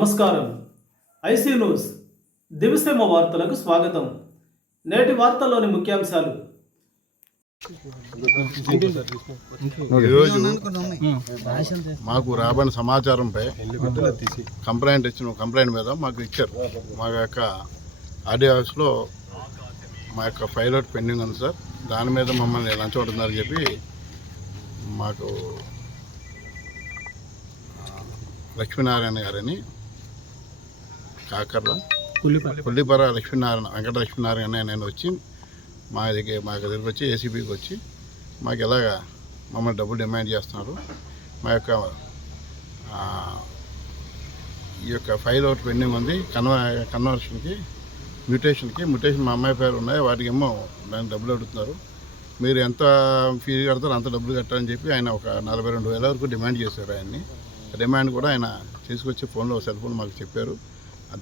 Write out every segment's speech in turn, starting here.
నమస్కారం. IC news దివిసేమ వార్తలకు స్వాగతం. నేటి వార్తల్లోని ముఖ్యాంశాలు. ఈరోజు మాకు రాబడిన సమాచారంపై కంప్లైంట్ మీద మాకు ఇచ్చారు. మా యొక్క ఆర్డీ ఆఫీస్లో మా యొక్క ఫైల్ అవుట్ పెండింగ్ ఉంది సార్. దాని మీద మమ్మల్ని లంచ్ అవుతుందని చెప్పి మాకు లక్ష్మీనారాయణ గారని కాకర్ల పుల్లిపర లక్ష్మీనారాయణ వెంకట లక్ష్మీనారాయణ నేను వచ్చి మా దగ్గరికి వచ్చి ఏసీబీకి వచ్చి మాకు ఎలాగా మమ్మల్ని డబ్బులు డిమాండ్ చేస్తున్నారు. మా యొక్క ఈ యొక్క ఫైల్ అవుట్ పెండింగ్ ఉంది. కన్వర్షన్కి మ్యూటేషన్ మా అమ్మాయి పేరు ఉన్నాయి, వాటికి ఏమో దానికి డబ్బులు అడుగుతున్నారు. మీరు ఎంత ఫీజు కడతారో అంత డబ్బులు కట్టాలని చెప్పి ఆయన ఒక 42,000 వరకు డిమాండ్ చేశారు. ఆయన్ని డిమాండ్ కూడా ఆయన తీసుకొచ్చి ఫోన్లో సెల్ ఫోన్ మాకు చెప్పారు.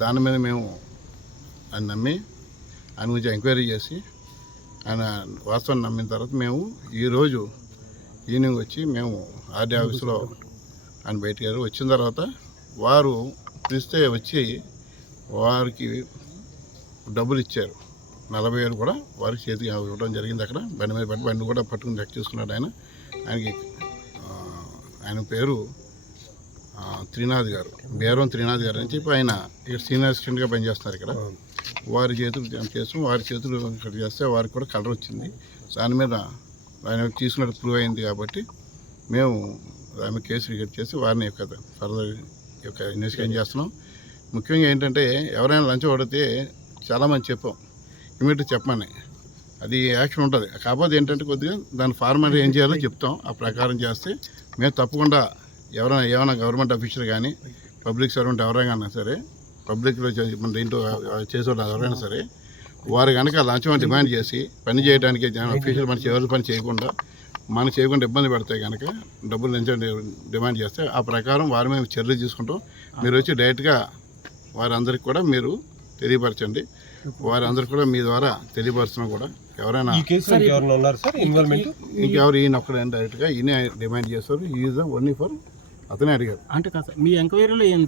దాని మీద మేము ఆయన నమ్మి ఆయన గురించి ఎంక్వైరీ చేసి ఆయన వాస్తవాన్ని నమ్మిన తర్వాత మేము ఈరోజు ఈవినింగ్ వచ్చి మేము ఆర్డీ ఆఫీస్లో ఆయన బయటికి వచ్చిన తర్వాత వారు పిలిస్తే వచ్చి వారికి డబ్బులు ఇచ్చారు. 40,000 కూడా వారికి చేతికి ఇవ్వడం జరిగింది. అక్కడ బండి మీద బండి కూడా పట్టుకుని చెక్ చేసుకున్నాడు. ఆయన పేరు త్రినాథ్ గారు, బేరం త్రినాథ్ గారు అని చెప్పి ఆయన ఇక్కడ సీనియర్ అసిస్టెంట్గా పనిచేస్తున్నారు. ఇక్కడ వారి చేతులు ఇక్కడ చేస్తే వారికి కూడా కలర్ వచ్చింది. దాని మీద ఆయన తీసుకున్నట్టు ప్రూవ్ అయింది కాబట్టి మేము ఆమె కేసు రికార్డ్ చేసి వారిని ఫర్దర్ ఇన్వెస్టిగేషన్ చేస్తున్నాం. ముఖ్యంగా ఏంటంటే ఎవరైనా లంచం పడితే చాలామంది చెప్పాం, ఇమీడియట్ చెప్పమని, అది యాక్షన్ ఉంటుంది. కాకపోతే ఏంటంటే కొద్దిగా దాని ఫార్మాలిటీ ఏం చేయాలో చెప్తాం. ఆ ప్రకారం చేస్తే మేము తప్పకుండా ఏమైనా గవర్నమెంట్ ఆఫీసర్ కానీ పబ్లిక్ సర్వెంట్ ఎవరైనా సరే, పబ్లిక్లో మన దీంట్లో చేసేవాళ్ళు ఎవరైనా సరే, వారు కనుక లంచం డిమాండ్ చేసి పని చేయడానికి అఫీషియల్ మన ఎవరి పని చేయకుండా మనకు చేయకుండా ఇబ్బంది పెడితే కనుక డబ్బులు లంచం డిమాండ్ చేస్తే ఆ ప్రకారం వారి మేము చర్యలు తీసుకుంటాం. మీరు వచ్చి డైరెక్ట్గా వారందరికీ కూడా మీరు తెలియపరచండి. వారందరికీ కూడా మీ ద్వారా తెలియపరచడం కూడా ఎవరైనా ఇంకెవరు ఈయన ఒక్కడే డైరెక్ట్గా ఈయన డిమాండ్ చేస్తారు. ఈజ్ ఓన్లీ ఫర్ అతనే అడిగారు. అంటే మీ ఎంక్వైరీలో ఏం